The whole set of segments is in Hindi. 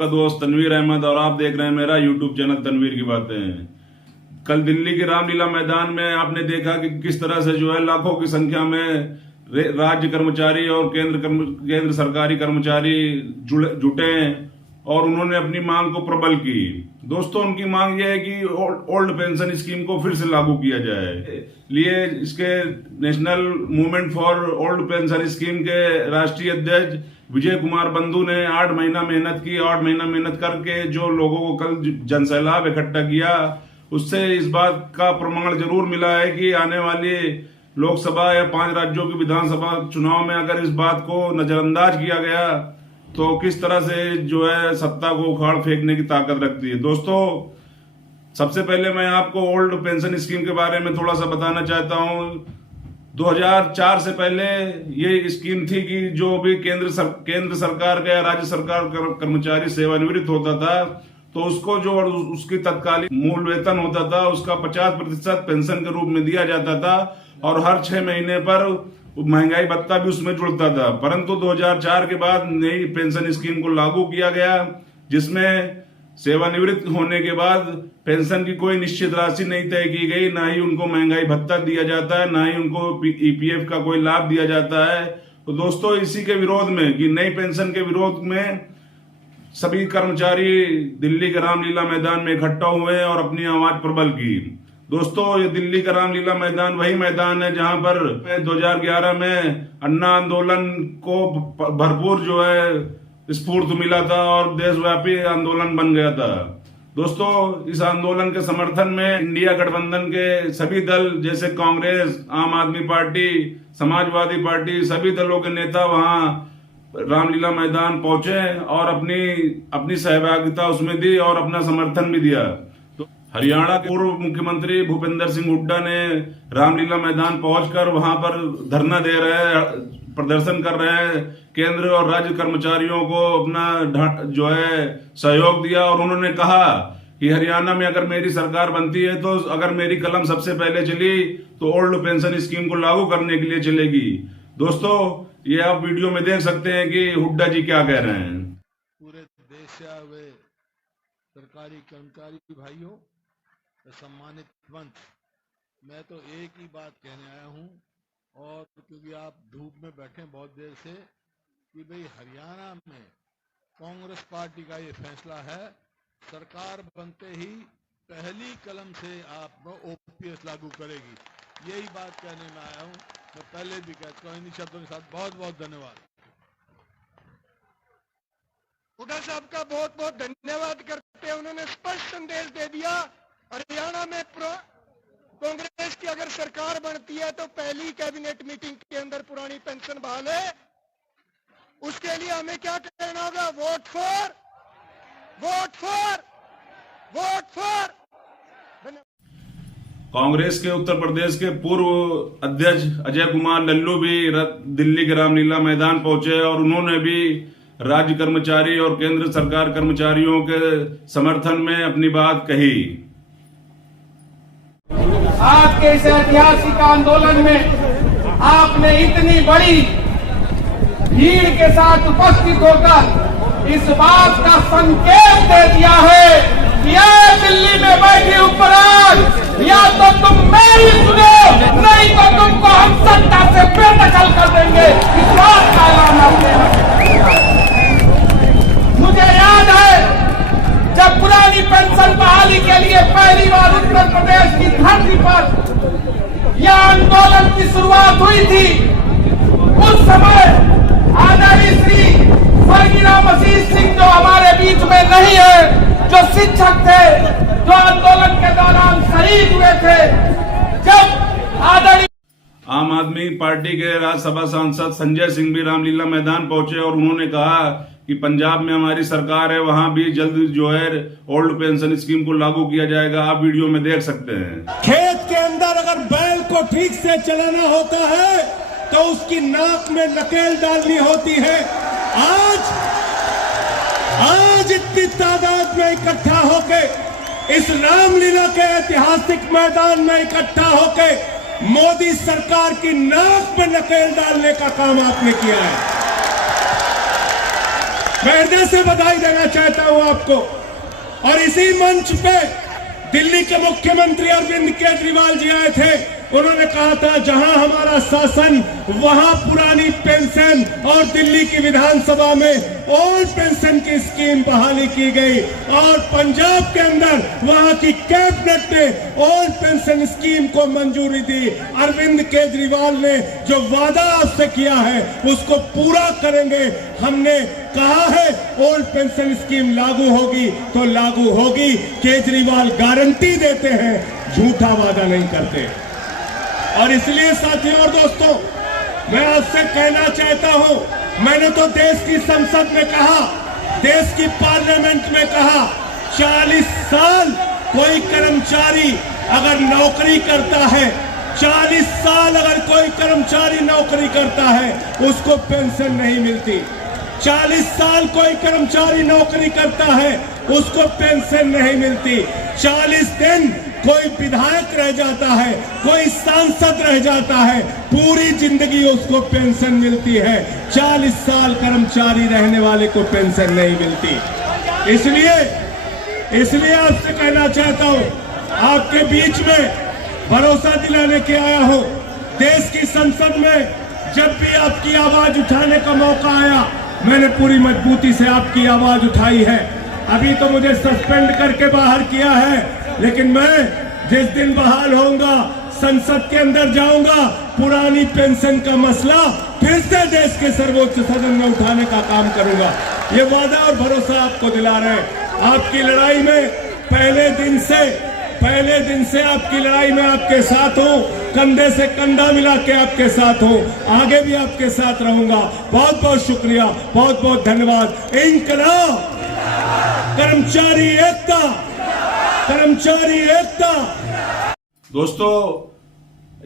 आपका दोस्त तनवीर अहमद और आप देख रहे हैं मेरा यूट्यूब चैनल तनवीर की बातें। कल दिल्ली के रामलीला मैदान में आपने देखा कि किस तरह से जो है लाखों की संख्या में राज्य कर्मचारी और केंद्र सरकारी कर्मचारी जुटे और उन्होंने अपनी मांग को प्रबल की। दोस्तों, उनकी मांग यह है कि ओल्ड पेंशन स्कीम को फिर से लागू किया जाए। लिए इसके national movement for old pension scheme के राष्ट्रीय अध्यक्ष विजय कुमार बंधु ने 8 महीना मेहनत की। 8 महीना मेहनत करके जो लोगों को कल जनसैलाब इकट्ठा किया, उससे इस बात का प्रमाण जरूर मिला है कि आने वाली लोकसभा या 5 राज्यों की विधानसभा चुनाव में अगर इस बात को नजरअंदाज किया गया तो किस तरह से जो है सत्ता को उखाड़ फेंकने की ताकत रखती है। दोस्तों, सबसे पहले मैं आपको ओल्ड पेंशन स्कीम के बारे में थोड़ा सा बताना चाहता हूं। 2004 से पहले ये स्कीम थी कि जो भी केंद्र सरकार का या राज्य सरकार का कर्मचारी सेवानिवृत्त होता था तो उसको जो उसकी तत्कालीन मूल वेतन होता था उसका 50% पेंशन के रूप में दिया जाता था और हर 6 महीने पर महंगाई भत्ता भी उसमें जुड़ता था। परंतु 2004 के बाद नई पेंशन स्कीम को लागू किया गया, जिसमें सेवानिवृत्त होने के बाद पेंशन की कोई निश्चित राशि नहीं तय की गई, ना ही उनको महंगाई भत्ता दिया जाता है, ना ही उनको ईपीएफ का कोई लाभ दिया जाता है। तो दोस्तों, इसी के विरोध में कि नई पेंशन के विरोध में सभी कर्मचारी दिल्ली के रामलीला मैदान में इकट्ठा हुए और अपनी आवाज प्रबल की। दोस्तों, ये दिल्ली का रामलीला मैदान वही मैदान है जहां पर 2011 में अन्ना आंदोलन को भरपूर जो है स्फूर्ति मिला था और देशव्यापी आंदोलन बन गया था। दोस्तों, इस आंदोलन के समर्थन में इंडिया गठबंधन के सभी दल जैसे कांग्रेस, आम आदमी पार्टी, समाजवादी पार्टी, सभी दलों के नेता वहां रामलीला मैदान पहुंचे और अपनी सहभागिता उसमें दी और अपना समर्थन भी दिया। हरियाणा के पूर्व मुख्यमंत्री भूपेंद्र सिंह हुड्डा ने रामलीला मैदान पहुंचकर वहां पर धरना दे रहे हैं, प्रदर्शन कर रहे हैं, केंद्र और राज्य कर्मचारियों को अपना जो है सहयोग दिया और उन्होंने कहा कि हरियाणा में अगर मेरी सरकार बनती है तो अगर मेरी कलम सबसे पहले चली तो ओल्ड पेंशन स्कीम को लागू करने के लिए चलेगी। दोस्तों, ये आप वीडियो में देख सकते हैं कि हुड्डा जी क्या कह रहे हैं। पूरे देश से आए हुए सरकारी कर्मचारी भाइयों, सम्मानित मंच, मैं तो एक ही बात कहने आया हूं और क्योंकि आप धूप में बैठे बहुत देर से कि भाई हरियाणा में कांग्रेस पार्टी का ये फैसला है, सरकार बनते ही पहली कलम से आप ओपीएस लागू करेगी। यही बात कहने में आया हूं। मैं पहले भी कहता हूं इन्हीं शब्दों के साथ बहुत बहुत धन्यवाद। हुड्डा साहब का बहुत बहुत धन्यवाद करते हैं। उन्होंने स्पष्ट संदेश दे दिया, हरियाणा में कांग्रेस की अगर सरकार बनती है तो पहली कैबिनेट मीटिंग के अंदर पुरानी पेंशन बहाल है। उसके लिए हमें क्या कहना होगा? Vote for, vote for, vote for. Congress के उत्तर प्रदेश के पूर्व अध्यक्ष अजय कुमार लल्लू भी दिल्ली के रामलीला मैदान पहुंचे और उन्होंने भी राज्य कर्मचारी और केंद्र सरकार कर्मचारियों के समर्थन में अपनी बात कही। आज के इस ऐतिहासिक आंदोलन में आपने इतनी बड़ी भीड़ के साथ उपस्थित होकर इस बात का संकेत दे दिया है कि दिल्ली में बैठे उपराज या तो तुम मेरी सुनो, नहीं तो तुमको हम सत्ता से बेदखल कर देंगे। इस बात का ऐलान आपने। मुझे याद है जब पुरानी पेंशन बहाली के लिए पहली बार उत्तर प्रदेश की धरती पर यह आंदोलन की शुरुआत हुई थी, उस समय आदरणीय श्री स्वर्गीय मसीह सिंह जो हमारे बीच में नहीं है, जो शिक्षक थे, जो आंदोलन के दौरान शहीद हुए थे, जब आदरणीय आम आदमी पार्टी के राज्यसभा सांसद संजय सिंह भी रामलीला मैदान पहुंचे और उन्होंने कहा कि पंजाब में हमारी सरकार है, वहां भी जल्द जो है ओल्ड पेंशन स्कीम को लागू किया जाएगा। आप वीडियो में देख सकते हैं। खेत के अंदर अगर बैल को ठीक से चलाना होता है तो उसकी नाक में नकेल डालनी होती है। आज इतनी तादाद में इकट्ठा होके इस रामलीला के ऐतिहासिक मैदान में इकट्ठा होके मोदी सरकार की नाक में नकेल डालने का काम आपने किया है। मैं हृदय से बधाई देना चाहता हूं आपको। और इसी मंच पे दिल्ली के मुख्यमंत्री अरविंद केजरीवाल जी आए थे। उन्होंने कहा था जहां हमारा शासन वहां पुरानी पेंशन, और दिल्ली की विधानसभा में ओल्ड पेंशन की स्कीम बहाली की गई, और पंजाब के अंदर वहां की कैबिनेट ने ओल्ड पेंशन स्कीम को मंजूरी दी। अरविंद केजरीवाल ने जो वादा आपसे किया है उसको पूरा करेंगे। हमने कहा है ओल्ड पेंशन स्कीम लागू होगी तो लागू होगी। केजरीवाल गारंटी देते हैं, झूठा वादा नहीं करते। और इसलिए साथियों और दोस्तों, मैं आपसे कहना चाहता हूं, मैंने तो देश की संसद में कहा, देश की पार्लियामेंट में कहा, 40 साल कोई कर्मचारी अगर नौकरी करता है, 40 साल अगर कोई कर्मचारी नौकरी करता है उसको पेंशन नहीं मिलती। 40 साल कोई कर्मचारी नौकरी करता है उसको पेंशन नहीं मिलती। 40 दिन कोई विधायक रह जाता है, कोई सांसद रह जाता है, पूरी जिंदगी उसको पेंशन मिलती है। 40 साल कर्मचारी रहने वाले को पेंशन नहीं मिलती। इसलिए आपसे कहना चाहता हूं, आपके बीच में भरोसा दिलाने के आया हूं। देश की संसद में जब भी आपकी आवाज उठाने का मौका आया, मैंने पूरी मजबूती से आपकी आवाज उठाई है। अभी तो मुझे सस्पेंड करके बाहर किया है, लेकिन मैं जिस दिन बहाल होऊंगा, संसद के अंदर जाऊंगा, पुरानी पेंशन का मसला फिर से देश के सर्वोच्च सदन में उठाने का काम करूंगा। ये वादा और भरोसा आपको दिला रहे हैं। आपकी लड़ाई में पहले दिन से आपकी लड़ाई में आपके साथ हूं, कंधे से कंधा मिला के आपके साथ हूं, आगे भी आपके साथ रहूंगा। बहुत बहुत शुक्रिया, बहुत बहुत धन्यवाद। इनकलाब, कर्मचारी एकता, कर्मचारी एकता। दोस्तों,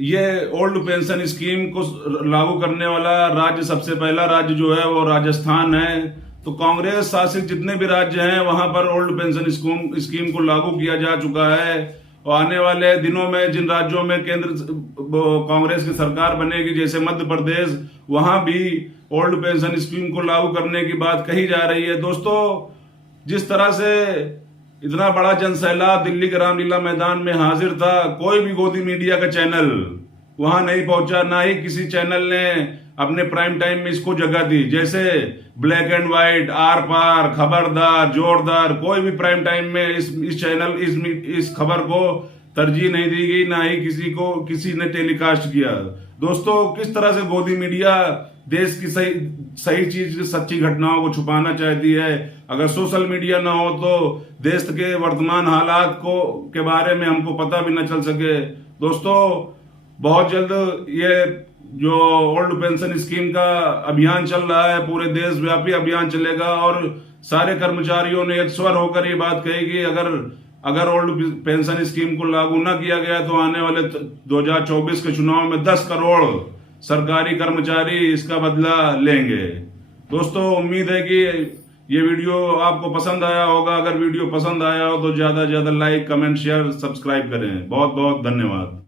ये ओल्ड पेंशन स्कीम को लागू करने वाला राज्य, सबसे पहला राज्य जो है वो राजस्थान है। तो कांग्रेस शासित जितने भी राज्य हैं वहां पर ओल्ड पेंशन स्कीम को लागू किया जा चुका है। और आने वाले दिनों में जिन राज्यों में केंद्र कांग्रेस की सरकार बनेगी, जैसे मध्य प्रदेश, वहां भी ओल्ड पेंशन स्कीम को लागू करने की बात कही जा रही है। दोस्तों, जिस तरह से इतना बड़ा जनसैलाब दिल्ली के रामलीला मैदान में हाजिर था, कोई भी गोदी मीडिया का चैनल वहां नहीं पहुंचा, ना ही किसी चैनल ने अपने प्राइम टाइम में इसको जगह दी। जैसे ब्लैक एंड व्हाइट, आर पार, खबरदार, जोरदार, कोई भी प्राइम टाइम में इस खबर को तरजीह नहीं दी गई, ना ही किसी ने टेलीकास्ट किया। दोस्तों, किस तरह से गोदी मीडिया देश की सही चीज, सच्ची घटनाओं को छुपाना चाहती है। अगर सोशल मीडिया ना हो तो देश के वर्तमान हालात के बारे में हमको पता भी न चल सके। दोस्तों, बहुत जल्द ये जो ओल्ड पेंशन स्कीम का अभियान चल रहा है, पूरे देशव्यापी अभियान चलेगा, और सारे कर्मचारियों ने एक स्वर होकर ये बात कही कि अगर ओल्ड पेंशन स्कीम को लागू न किया गया तो आने वाले 2024 के चुनाव में 10 करोड़ सरकारी कर्मचारी इसका बदला लेंगे। दोस्तों, उम्मीद है कि ये वीडियो आपको पसंद आया होगा। अगर वीडियो पसंद आया हो तो ज्यादा से ज्यादा लाइक, कमेंट, शेयर, सब्सक्राइब करें। बहुत बहुत धन्यवाद।